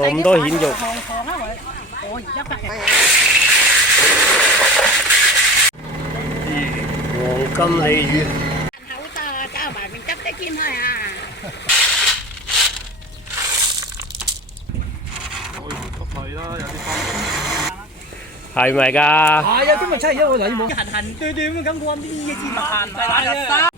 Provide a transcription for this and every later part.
咁多蜆肉。我而家發人。黃金鯉魚。好多走埋邊執得兼開啊！係啦，有啲分。係咪㗎？係啊，今日七月1號嚟冇。痕痕對對咁我呢一支麻煩係啊！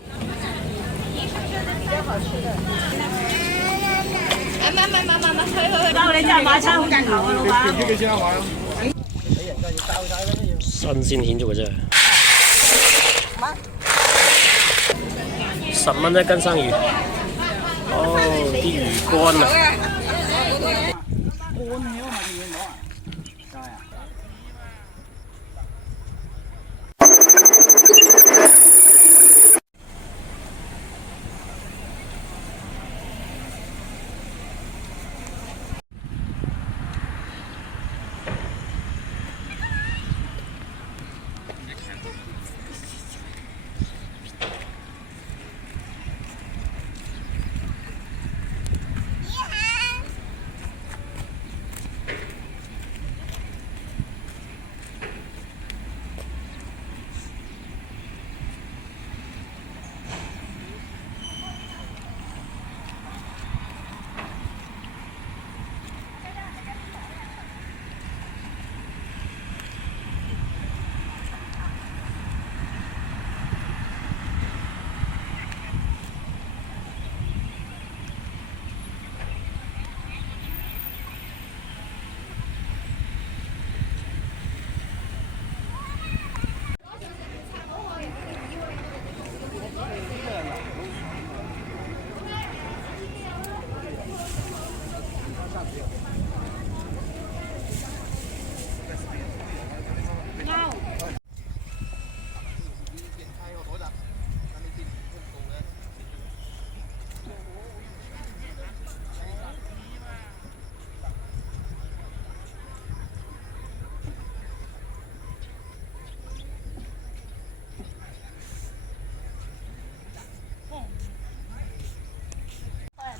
去，包你真係買餐好鏡頭啊，老闆。幾錢一買啊？新鮮蜆肉嘅啫。10蚊一斤生魚。哦，啲魚乾啊！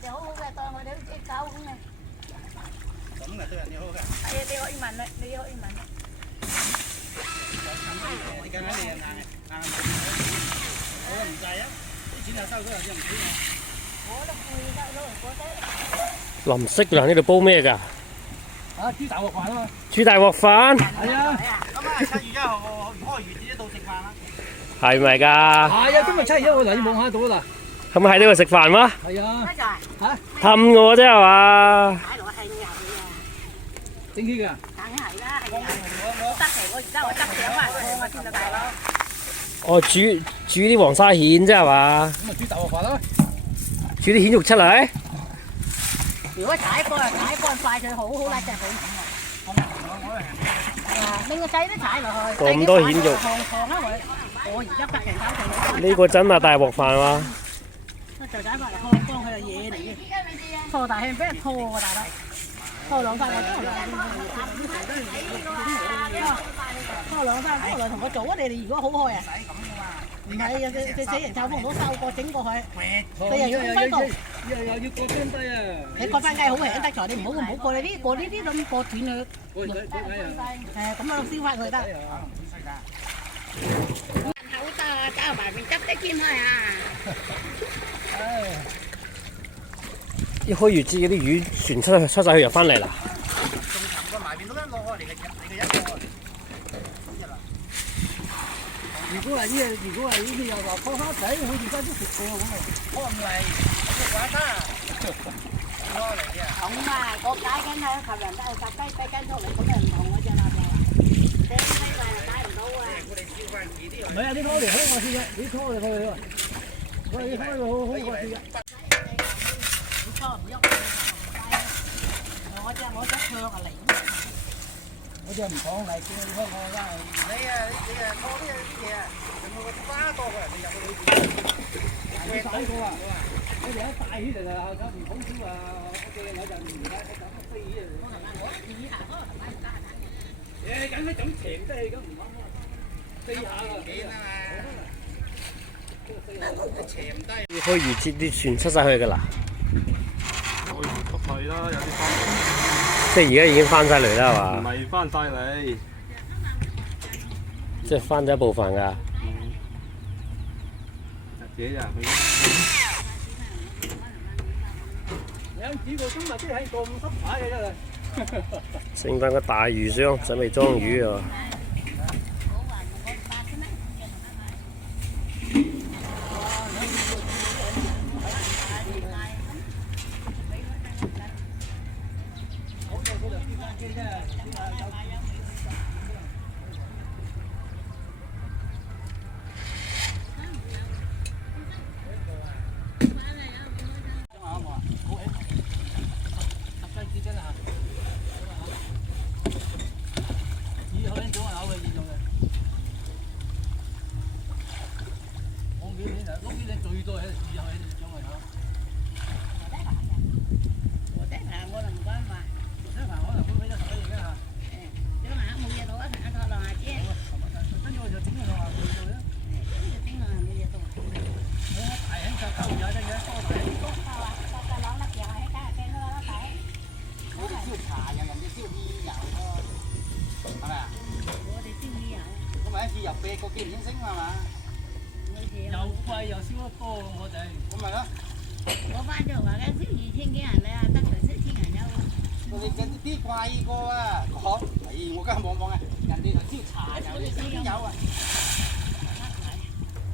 好好嘅，當我哋好似狗咁嘅。咁嘅對人哋好嘅。係啊，你可以問啦，你可以問啦。而家你硬我唔制啊！啲錢就收咗，又唔俾我。我都攰得咯，我得。林色嗱，呢度煲咩㗎？啊，豬大鑊飯啊嘛。煮大鑊飯。係啊。咁啊，7月1號開魚節到食飯啦。係咪㗎？係啊，今日7月1號嚟望下到啦。係咪喺呢度食飯嗎？係啊。乜就係？嚇？氹我啫係嘛？擺落去入去啊！整機㗎。梗係啦，係啊！我得嚟，我而家我執獎翻嚟我見到大佬。哦，煮啲黃沙蜆啫係嘛？咁啊，豬大鑊飯啦。煮啲蜆肉出嚟。如果踩乾快佢好好啦，真係好。啊，拎個掣都踩落去。咁多蜆肉。行啊我而家8人搞掂。呢個真係大鑊飯喎。就踩翻嚟幫佢係嘢嚟嘅。拖大氣俾人拖喎，大佬。拖兩塊我都係。拖兩塊過來同我做啊！你哋如果好開啊？唔係啊！佢死人臭風都收過整過去。你又要分度。又要過雙低啊！你過翻雞好輕得財，你唔好過你啲咁過斷佢。咁樣燒翻佢得。好多走埋邊執得兼開啊！一開魚節嗰啲魚船出晒去又翻嚟啦。仲沉過埋邊都一攞嚟嘅一個。如果係呢啲又話放蝦仔，好似真都食過咁啊！我唔嚟，我食玩啦。攞嚟嘅。咁啊，我解緊喺頭人都係雞筋出嚟，咁又唔同嗰隻啦就。你呢個係解唔到啊！唔係啊，你拖嚟好過試嘅，你拖嚟去啊！喂，你拖嚟好過試嘅。你拖唔喐，我隻腳啊嚟。我真係唔講嚟，見你香港真係。你拖啲嘢啊，有冇個花多嘅人哋入去裏邊？你睇過啊？我哋一帶起嚟啊，咁唔好少啊！我哋有陣而家我咁飛起嚟。誒，梗係咁長得咁唔啱啊！飛下啊！斜唔低。開魚節啲船出晒去㗎啦。係啦，有啲分。即係而家已經翻晒嚟啦，係唔嘛？係翻晒嚟，即係翻咗一部分㗎。自己啊，兩幾個鐘啊，即係喺度咁濕牌嘅真係。剩翻個大魚箱，準備裝魚啊！入嘅個幾年升係嘛？又貴又燒得多，我哋咁咪咯。我翻咗話緊燒2000幾人咧，得佢7000人有。我哋人啲貴過啊，講，我梗係望望啊，人哋就燒茶油，你燒邊有啊？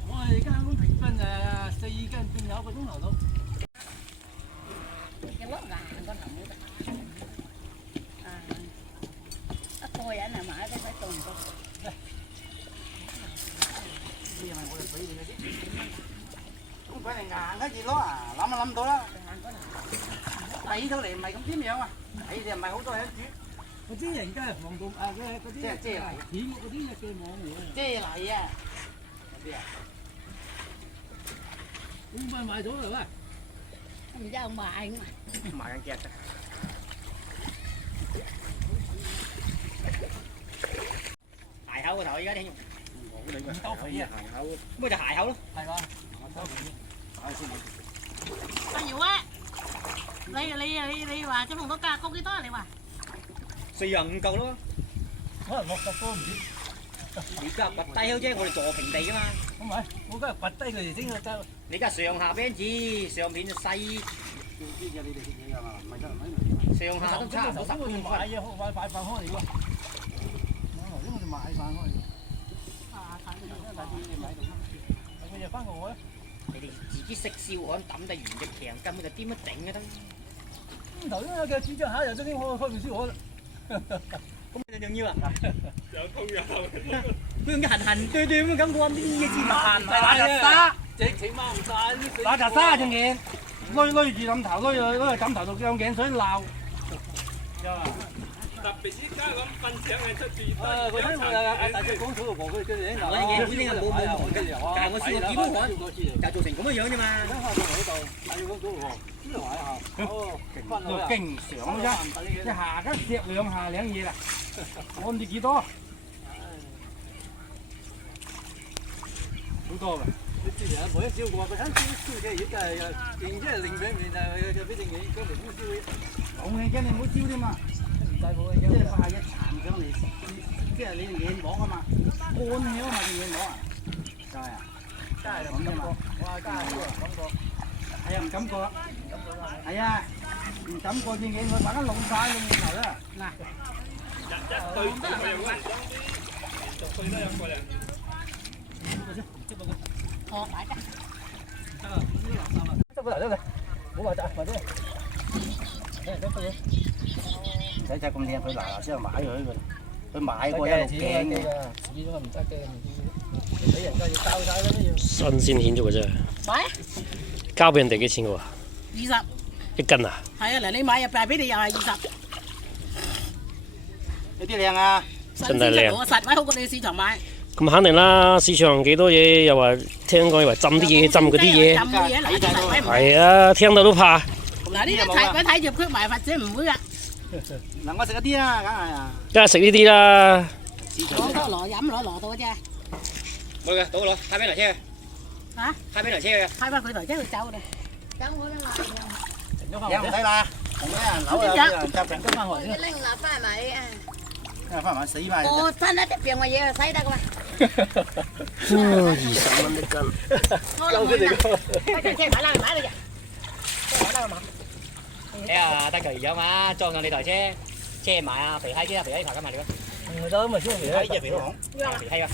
我哋間工平均4斤半有1個鐘頭到。一粒硬個頭冇得。一個人係買得使凍唔凍？咁佢哋硬嗰啲咯啊，諗到啦。睇到嚟唔係咁點樣啊？睇就唔係好多人煮。嗰啲人家係防盜嗰啲，遮泥，片嗰啲嘅網喎。遮泥啊！嗰啲啊，咁快賣咗啦喂！唔知有賣嘛？賣緊夾嘅。鞋口個頭而家聽用。唔收皮啊！咁咪就鞋口咯。係嘛？阿姚啊，你話隻紅豆價高幾多啊？你話45嚿咯。可能60多唔知。你家掘低咗啫，我哋坐平地噶嘛。咁咪，我今日掘低佢哋整佢得。你家上下邊子，上邊就細。啲嘢你哋食嘢㗎嘛？唔係真係上下都差唔多10公分。買嘢買飯開嚟喎。頭先我哋買飯開嚟。有嘢翻過我咧。你哋自己識燒焊抌得完隻強，根本就點都整嘅得。頭先有嘅煮咗下，又將啲開面燒焊。咁你仲要啊？有通有。佢用啲痕對對咁感覺，呢啲嘢至麻煩。打雜沙，直情掹唔晒。打雜沙隻嘢，攞住枕頭，攞住枕頭度將頸水鬧。特別依家咁瞓醒係出住。我聽我大隻講數個佢哋我啲嘢本身冇門嘅，但係我試過點焊，就做成咁嘅樣啫嘛。經常啫，你下家錫兩下兩嘢啦，我唔知幾多。好多㗎。你之前冇一燒過，佢睇燒嘅嘢真係，然之後另兩面就俾正嘢，嗰條燒嘅。冇嘅，驚你唔好燒添嘛。唔使冇嘅，即係怕一殘上嚟，即係你嘢膜啊嘛，乾咗嘛啲嘢膜啊，就係啊，真係咁啫嘛。哇，真係感覺。係啊，唔敢過。係啊，唔敢過隻嘢，我把它弄晒弄頭啦。嗱，一對咁係有人裝啲，就對得有個人。哦，買嘅。執個頭出嚟，冇話雜或者。仔仔咁靚，佢嗱聲買佢，佢買過一路鏡嘅。始終唔得嘅，俾人家要交晒啦都要。新鮮鮮咗嘅啫。買交俾人哋幾錢嘅喎20，一斤啊？係啊，嗱你買入嚟俾你又係20，有啲靚啊！真係靚我實位好過你去市場買。咁肯定啦，市場幾多嘢，又話聽講又話浸啲嘢，浸嗰啲嘢。浸嘅嘢嗱，啲實位唔係啊，聽到都怕。嗱呢啲睇住佢埋或者唔會噶。嗱，我食一啲啦，梗係啊。梗係食呢啲啦。攞多攞飲攞到嘅啫。冇嘅，倒落，開邊台車？嚇？開邊台車嘅？開翻佢台車佢走啦。走我啦嘛。有唔使啦。同啲人扭啊，人夾平跟翻我學一拎拿翻嚟啊！先，翻埋死埋。我真一啲病嘅嘢使得噶嘛？ 20蚊一斤。夠佢哋。車買啦，買嚟嘅。買啦嘛。睇下得佢而家嘛，裝上你台車，車埋啊，肥閪機啊，肥閪頭咁埋你咯。唔得咪先肥閪，隻肥佬。肥閪啊！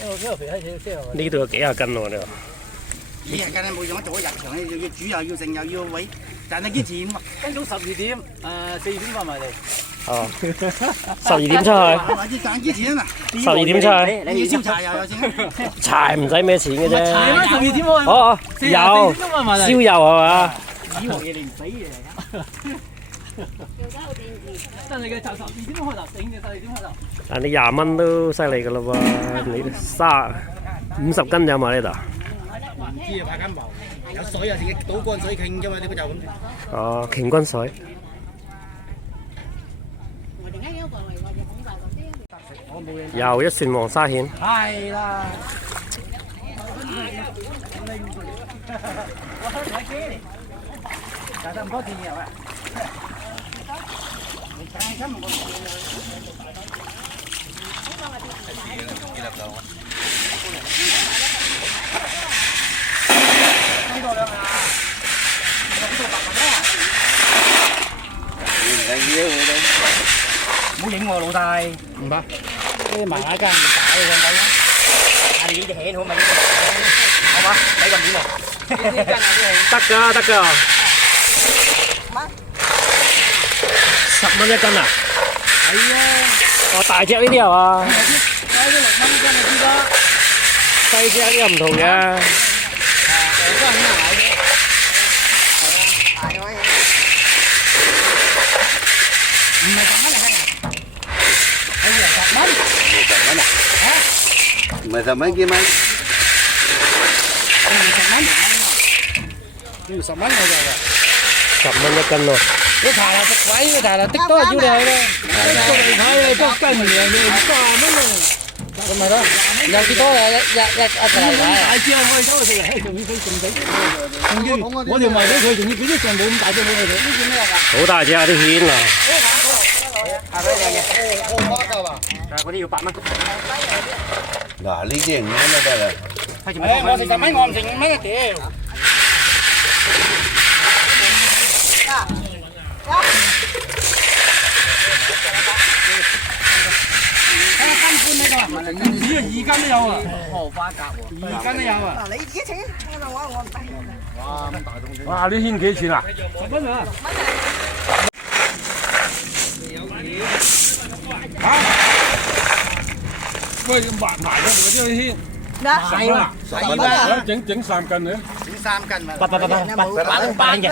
呢個肥閪車車。呢度有幾廿斤喎，你話？幾廿斤你冇用，做咗日場又要煮又要剩又要位，賺得幾錢？跟早12點，4點翻埋嚟。哦，12點出去。要賺幾錢啊12點出去。你要燒柴又有錢。柴唔使咩錢嘅啫。柴咩12點開？哦，有燒油係嘛？以為嘢你唔死嘅嚟真係嘅，就12點開頭，整嘅12點開頭。啊，你20蚊都犀利噶啦喎！你50斤有嘛呢度？唔知啊，派緊茅，有水啊，自己倒乾水傾啫嘛，呢個就咁。哦，瓊君水。又一船黃沙蜆。係啦。賺得咁多錢嘅喂。你賺咁唔多錢幾多兩啊？唔好影我老大。唔怕。呢埋一間唔打嘅兩仔啦。啊！你影隻蜆好咪？好嘛？睇個面啊！得㗎，得㗎。10蚊一斤啊？係啊。哦，大隻呢啲係嘛？買咗6蚊一斤就知啦。細隻啲又唔同嘅。都係咁買嘅。大咗嘢。唔係10蚊嚟㗎。係10蚊。10蚊啊？嚇？唔係10蚊幾蚊？10蚊。要10蚊我就係。10蚊一斤咯。你查啦，食鬼你查啦，的都係要你去啦。捉你睇啊，捉跟住你30蚊咯。咁咪咯，有幾多啊？一齊嚟睇。大隻我哋走去食嚟，仲要佢仲俾，仲要我哋賣俾佢，仲要俾啲上冇咁大隻俾佢哋。呢隻咩㗎？好大隻啊啲蜆啊！係咪靚嘅？我媽㗎嘛。嗰啲要8蚊。嗱，呢啲5蚊都得啦。我食10蚊，我唔食5蚊啊屌！2斤都有啊！荷花甲喎，2斤都有啊！嗱，你幾錢？我唔得。哇，咁大棟嘅。哇！呢蜆幾錢啊10蚊啊！嚇？喂，埋咗嗰啲蜆。係啊，10蚊啊！整3斤啊！整3斤咪。8蚊嘅。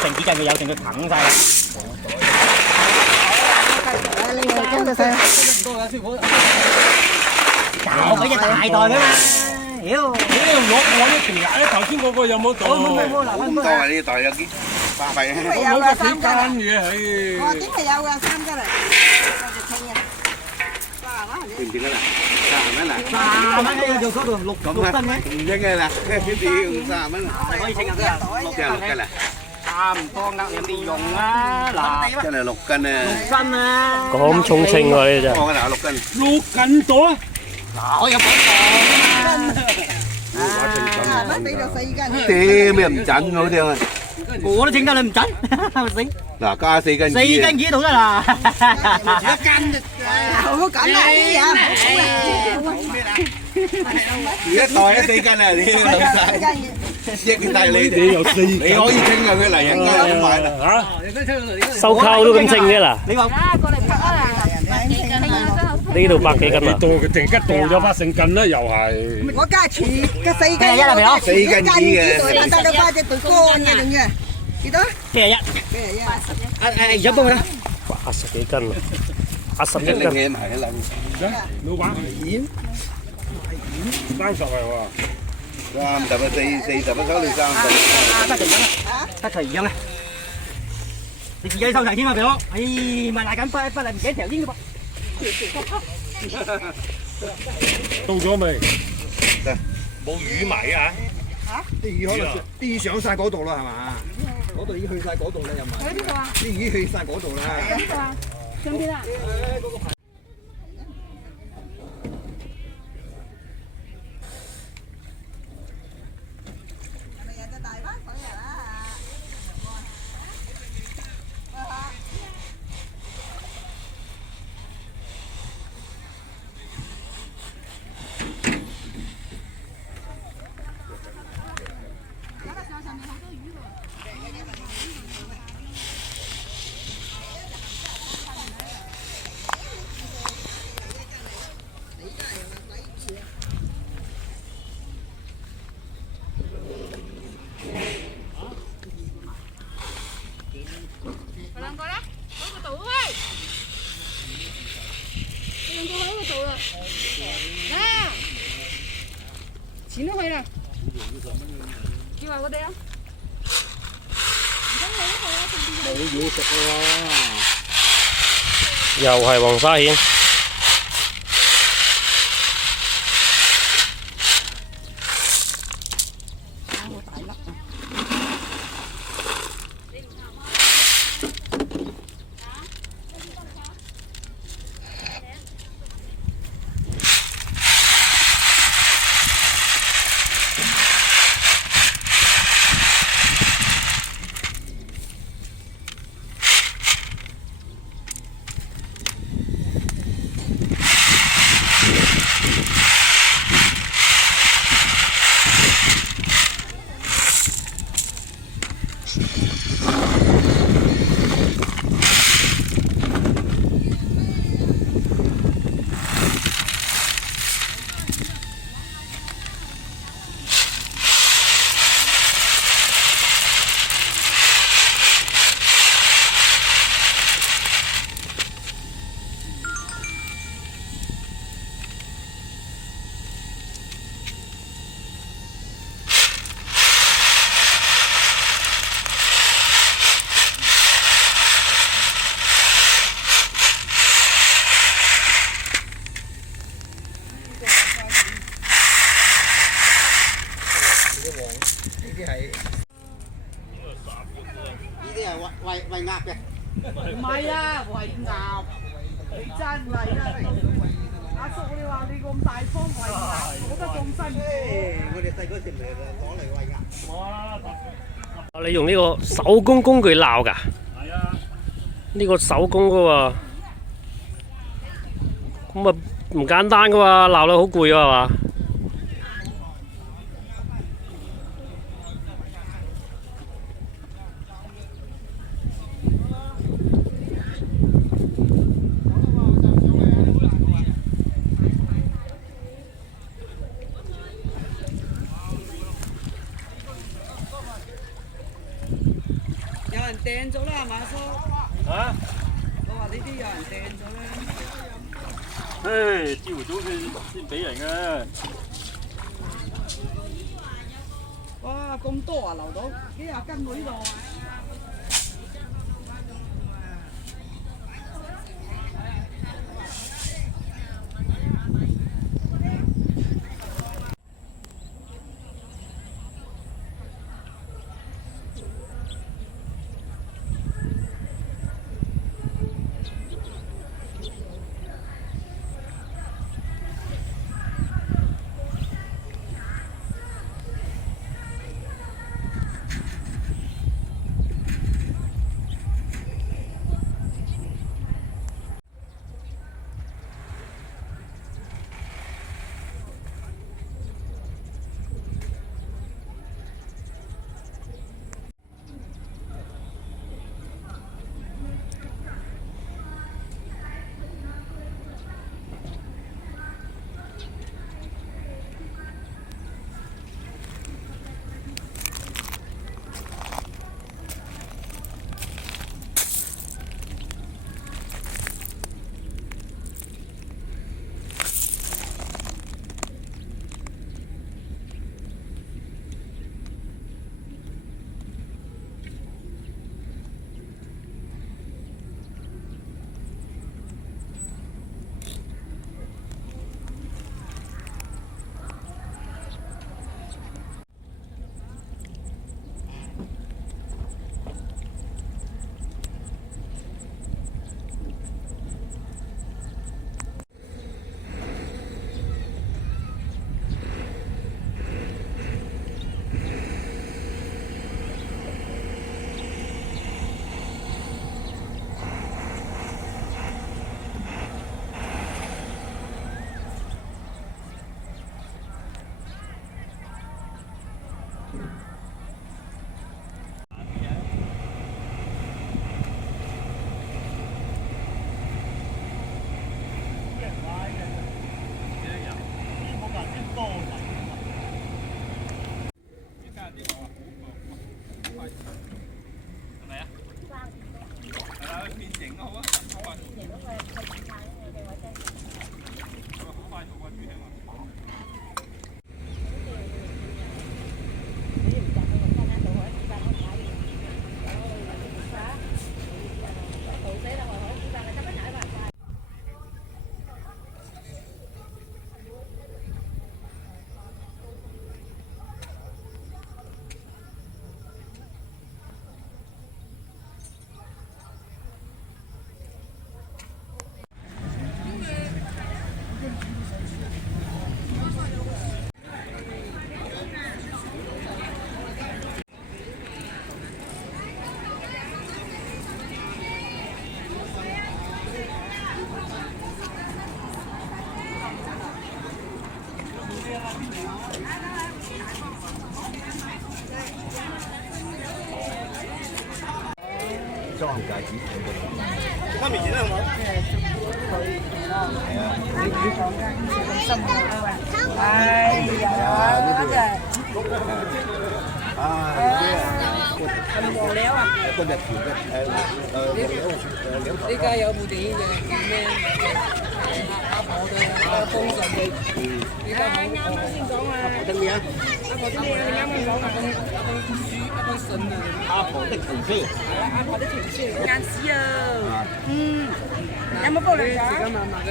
成幾斤佢有，成佢啃晒啦。搞俾隻大袋㗎嘛！妖，攞一條牙，頭先嗰個有冇袋？咁多啊！呢袋有幾巴閉啊？有㗎3斤。嘢係。我點係有㗎3斤嚟？我哋聽嘅。點點啊啦？30蚊啊？30蚊喺度嗰度6斤嘅。唔應嘅啦，屌30蚊啊！可以稱下先啊！即係6斤啊！差唔多呃你啲用啊！嗱，真係6斤啊6斤啊！咁重稱喎呢隻。我嗱6斤。 6斤多。我有講蚊俾到4斤。屌咩唔準好啲啊！我都整得你唔準，係咪先嗱，加4斤。4斤幾度得啦？1斤啫。好緊啊！啲啊，一袋啊4斤啊！你老細。益晒你哋有4斤。你可以傾下佢嚟人家咁買啦嚇。收購都咁正嘅啦。你話過嚟拍啊！呢度100幾斤啊！到佢突然間到咗8成斤啦，又係。我加廚嘅4斤。4斤幾嘅。得花隻對乾嘅仲要幾多？71。而家幫佢啦。 80幾斤啊！81斤。你買啦。老闆。30係喎。30啊40啊收你30。得齊樣啦，得齊樣啦。你自己收齊添啊，肥佬。哎，咪賴緊翻嚟唔記得條煙嘅噃。到咗未？得。冇魚米啊？啲魚可能啲魚上晒嗰度啦，係嘛？嗰度已經去晒嗰度啦，又唔係？喺邊度啊？啲魚去晒嗰度啦。喺邊度啊？上邊啊？錢都去啦，叫埋我哋啊！冇嘢食喎，又係黃沙蜆。喂鴨嘅，唔係啊，喂鴨，你真係啦！阿叔你話你咁大方喂鴨，我覺得咁辛苦。我哋細個時攞嚟喂鴨。你用呢個手工工具撈㗎？係啊。呢個手工㗎喎，咁啊唔簡單㗎喎，撈到好攰啊嘛。有人掟咗啦，係嘛叔？啊？我話呢啲有人掟咗啦。唉，朝早佢先俾人嘅。哇，咁多啊，留到幾廿斤喎呢度。裝戒指。媽咪見啦，好冇？哎呀，真係。無聊啊！嗰隻條嘅依家有部電影嘅叫咩？阿婆嘅封神記。依家啱啱先講啊！阿婆的咩啊？阿婆的咩啊？你啱啱講啊！一本信啊！阿婆的傳說。係啊！阿婆的傳說。眼屎啊！有冇煲涼茶？時間慢慢嘅。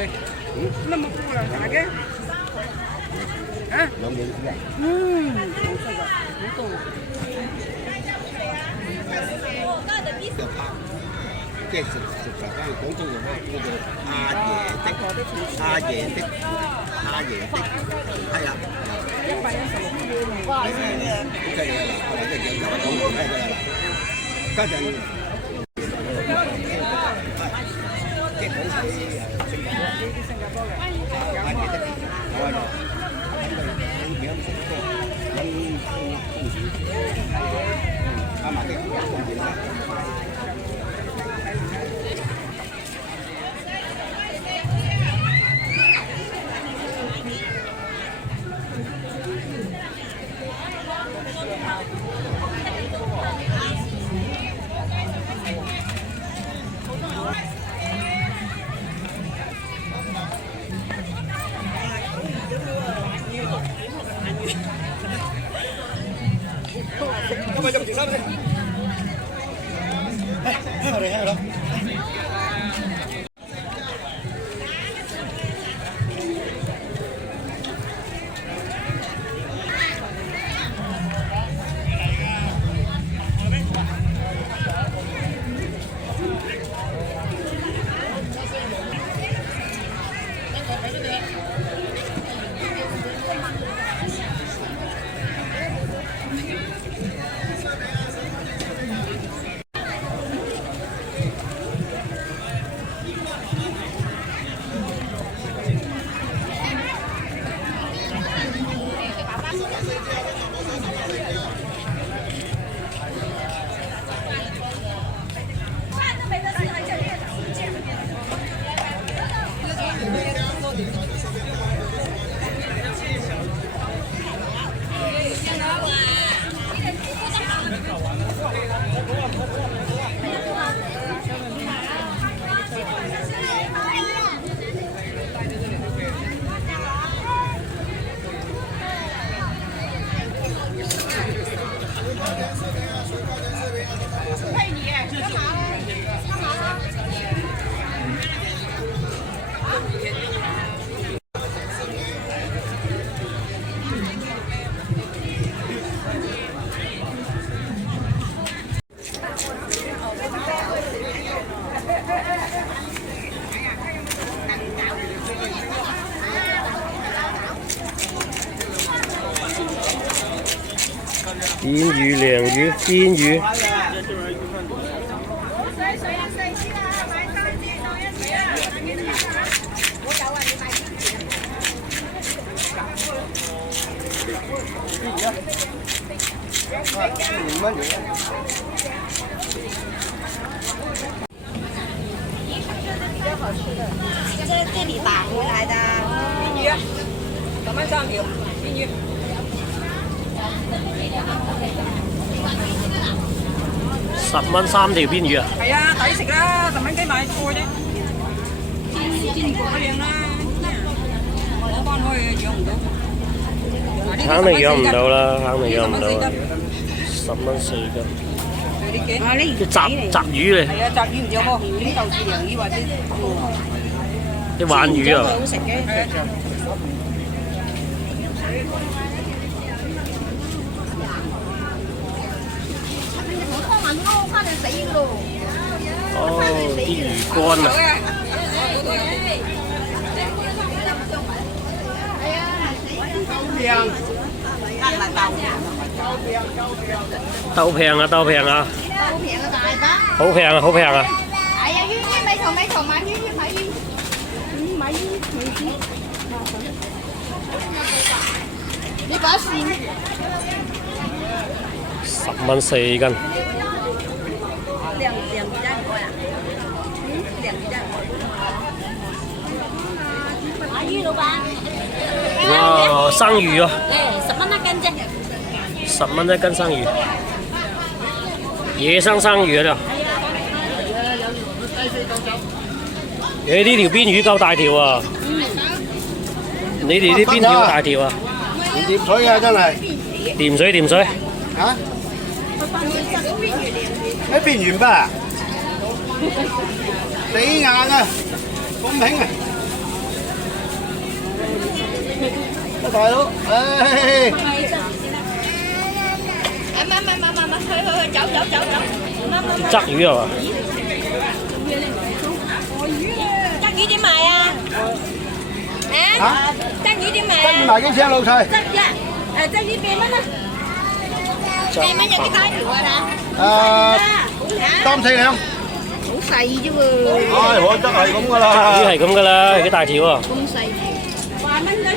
乜冇煲涼茶嘅？啊？兩樣嘢。好食啊！好多。即係食茶餐廣東話叫做阿爺的，係啊。哇！好犀利啊！嗱，即係有講完咩㗎啦？家陣即係講曬新加坡嘅阿爺的，我係阿嫲的。今日有件衫先。我哋喺度。煎魚、鯪魚、煎魚。这是店里打回来的。冰鱼，10蚊3條，冰魚。10蚊3條邊魚啊！係啊，抵食啦，10蚊雞買菜啫。煎過一樣啦，攞翻去養唔到。肯定養唔到啦，肯定養唔到啦。10蚊4斤。啲雜魚嚟。係啊，雜魚唔有個紅點豆豉鯪魚或者啲鯇魚啊。好食嘅。哦，啲魚乾啊！豆平啊，豆平啊！好平啊，好平啊！係啊，圈圈咪同買圈圈買圈，買圈圈。你把線10蚊4斤。涼仔。哇，生魚啊10蚊一斤啫。 ，10蚊一斤生魚，野生生魚啊！你呢條邊魚夠大條啊！你哋啲邊條大條啊？掂水啊，真係掂水掂水。嚇！喺邊完吧？死硬啊！咁平啊！大佬，唉！去，走。鯽魚啊嘛？鯽魚點賣啊？鯽魚點賣啊？鯽魚賣幾錢啊，老細？鯽魚8蚊啦，8蚊有幾大條啊？3、4兩。好細啫喎。唉，我真係咁噶啦。鯽魚係咁噶啦，幾大條啊？咁細條，8蚊一條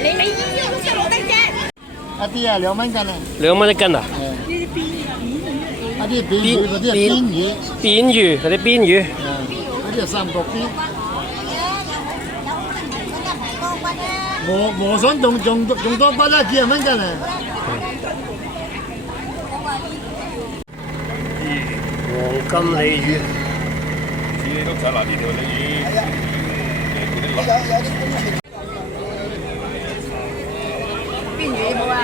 你咪醫好似攞得啫。一啲啊2蚊斤啊。2蚊一斤啊？一啲扁魚嗰啲係邊魚，扁魚嗰啲邊魚。一啲係三角邊。磨筍仲多骨啦，幾蚊斤啊？黃金鯉魚。你都睇嗱呢條鯉魚。邊魚冇啊？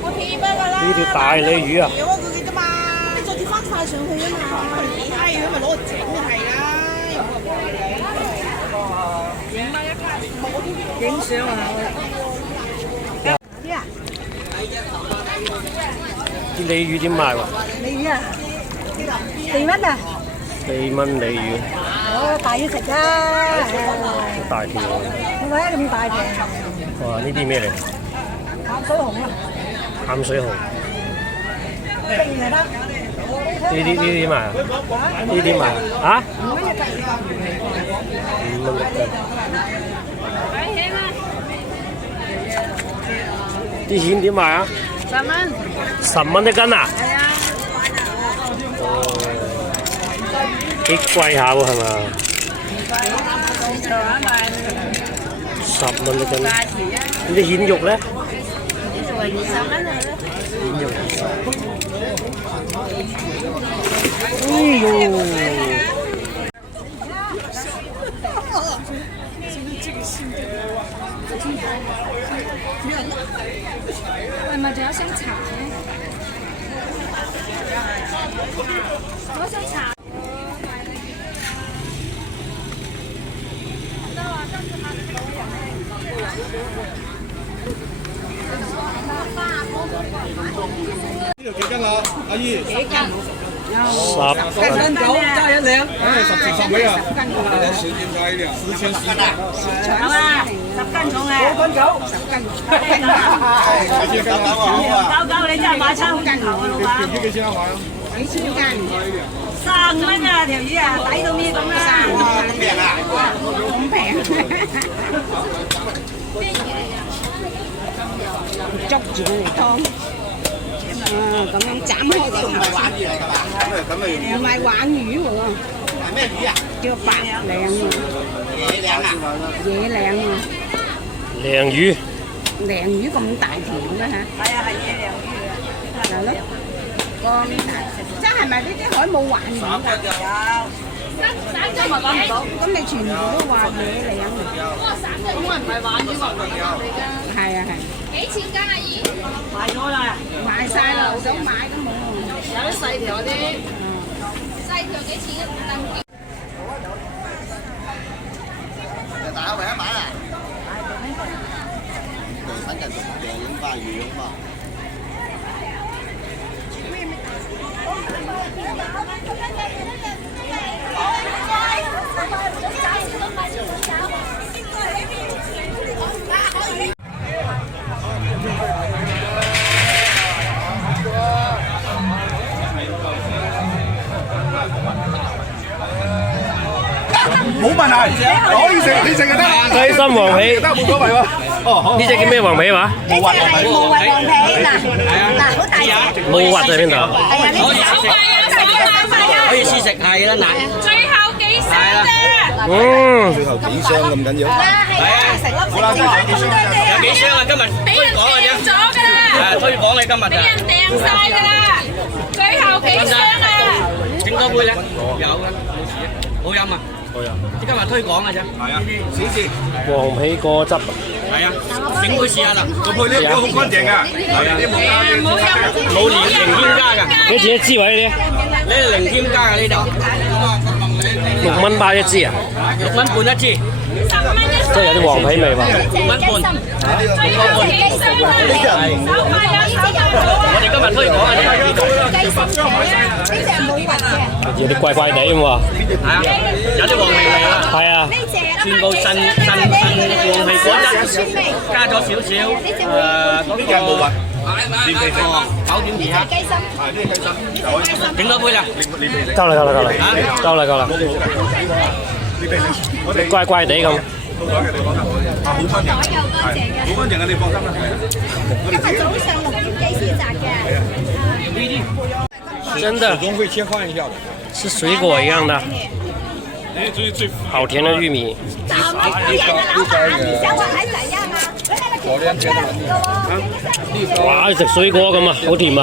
我貼啊㗎啦。呢條大鯉魚啊！有啊，佢嘅啫嘛，你再貼翻晒上去啊嘛。係，咁咪攞嚟整就係啦。影相啊！啲啊！啲鯉魚點賣喎？鯉魚啊，4蚊啊？4蚊鯉魚。哦，大要食啦。好大條喎！點解咁大條？哇！呢啲咩嚟？淡水紅啊！淡水紅。蒸就得。呢啲點賣啊？呢啲點賣啊？5蚊一斤。啲蜆點賣啊10蚊。10蚊一斤啊？係啊。哦，幾貴下喎係嘛？10蚊一斤。呢啲蜆肉咧？蜆肉係20蚊啊。蜆肉20。哎呦！係咪仲有箱茶咧？攞箱茶。呢度幾斤啊，阿姨？幾斤10斤。加一兩。唉，10尾啊！10斤加一兩，1000斤啊！長啊，10斤重啊！5斤9，10斤。9，你真係買餐好斤頭啊，老闆。條魚幾錢一買啊？幾千斤？35蚊啊條魚啊，抵到咩咁啦？哇，咁平啊！咁平。捉住佢嚟劏。咁樣斬開佢。唔係玩魚嚟㗎嘛？咁咪唔係玩魚喎。係咩魚啊？叫白鯪啊。野嶺啊？野鯪啊。鯪魚。鯪魚咁大條嘅嚇。係啊，係野鯪魚啊。係咯。咁大，即係咪呢啲海冇玩魚㗎？有。真係講唔到。咁你全部都話野鯪。咁我唔係玩魚，我嚟㗎。係啊係。幾錢斤阿姨？賣咗啦，賣晒啦，想買都冇。有啲細條啲。細條幾錢一斤？大家為一買啊！新人做嘅影花魚啊嘛。冇問題，可以食，你食就得。雞心黃皮，得冇所謂喎。哦，好。呢隻叫咩黃皮話？呢隻係無核黃皮嗱，好大隻。冇核喺邊度？係啊，呢隻手塊啊，手塊啊，可以試食係啦，奶。最後幾嗯，最後幾箱咁緊要？有幾箱啊？今日推廣嘅啫，係推廣你今日俾人掟晒㗎啦，最後幾箱啊！整多杯咧，有嘅，冇事啊，好飲啊，好飲。今日推廣嘅啫，係啊，試試。黃皮果汁，係啊，整杯試下啦。個配呢好乾淨㗎，冇零添加㗎。幾錢一支位呢？呢係零添加嘅呢度，6蚊包一支啊，6蚊半一支，即係有啲黃皮味喎。6蚊半。我哋今日推廣嘅啫，有啲怪怪地咁喎。係啊，有啲黃皮味啦。係啊，全部腎黃皮果汁，加咗少少嗰個9.2克，整多杯啦。夠啦，夠啦，怪怪地咁。好乾淨，好乾淨嘅，你放心啦。今日早上6點幾先摘嘅。真的，總會切換一下的。是水果一樣的，好甜的玉米。怎麼樣啊，老闆？你想我還怎樣啊？我那個甜甜的哇，食水果咁啊，好甜啊！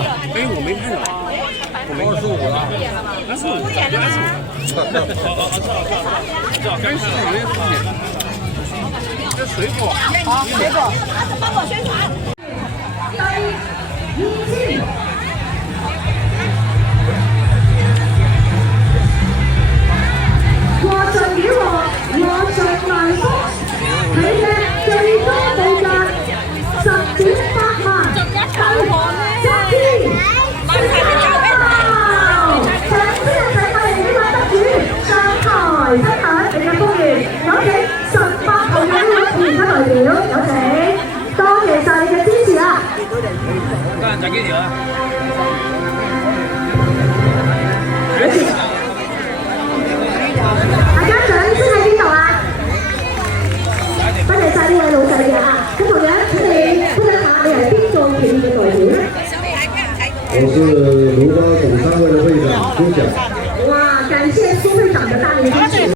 幫我宣傳。和順與和，和順萬福，佢嘅最多報價10.8萬，1支。上次嘅世界名畫得主，上台分享你嘅風源，有請18號嘅呢位其他代表，有請，多謝晒你嘅支持啊！今日賺幾條啊？有請。大家掌聲喺邊度啊？多謝晒呢位老細嘅啊！咁同樣請你分享下你係邊個企業嘅代表咧？我是卢巴总商会的会长朱晓。哇，感謝蘇會長的大力支持。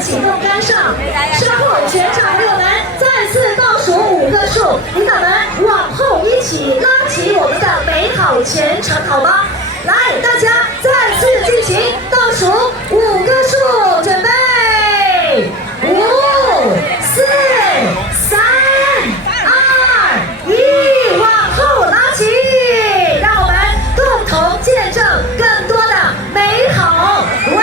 启动杆上，稍后全场朋友们再次倒数5个数，领导们往后一起拉起我们的美好前程，好吗？来，大家再次进行倒数5个数，准备，5、4、3、2、1，往后拉起，让我们共同见证更多的美好未来。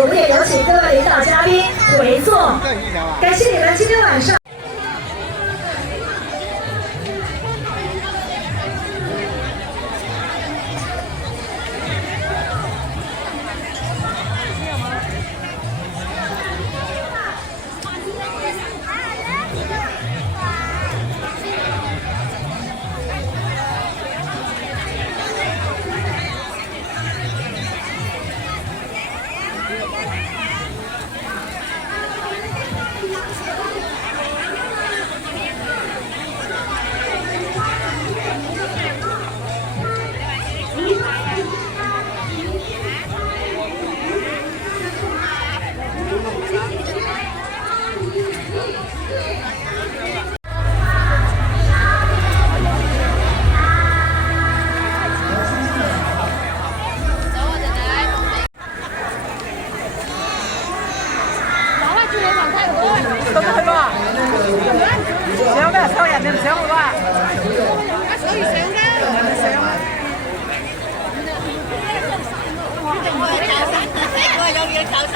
我们也有请各位领导嘉宾回座，感谢你们今天晚上。都去吧。上咩？抽人哋唔上去吧？可以上㗎。我有嘢搞晒。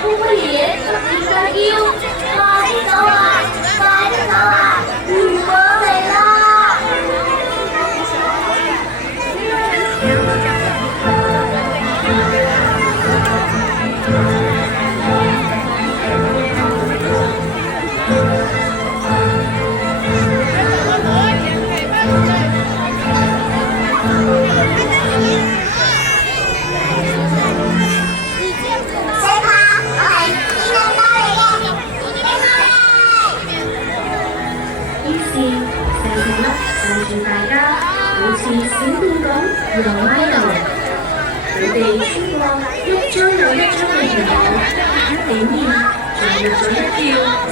ผู้ผลิตมีกระดิ่งมาที่เราอ่ะมาที่เราอ่ะอยู่เบอร์เลยล่ะ 大家好似小店咁又歪又直，佢哋穿過一張又一張嘅橋，一點面，仲活咗一跳。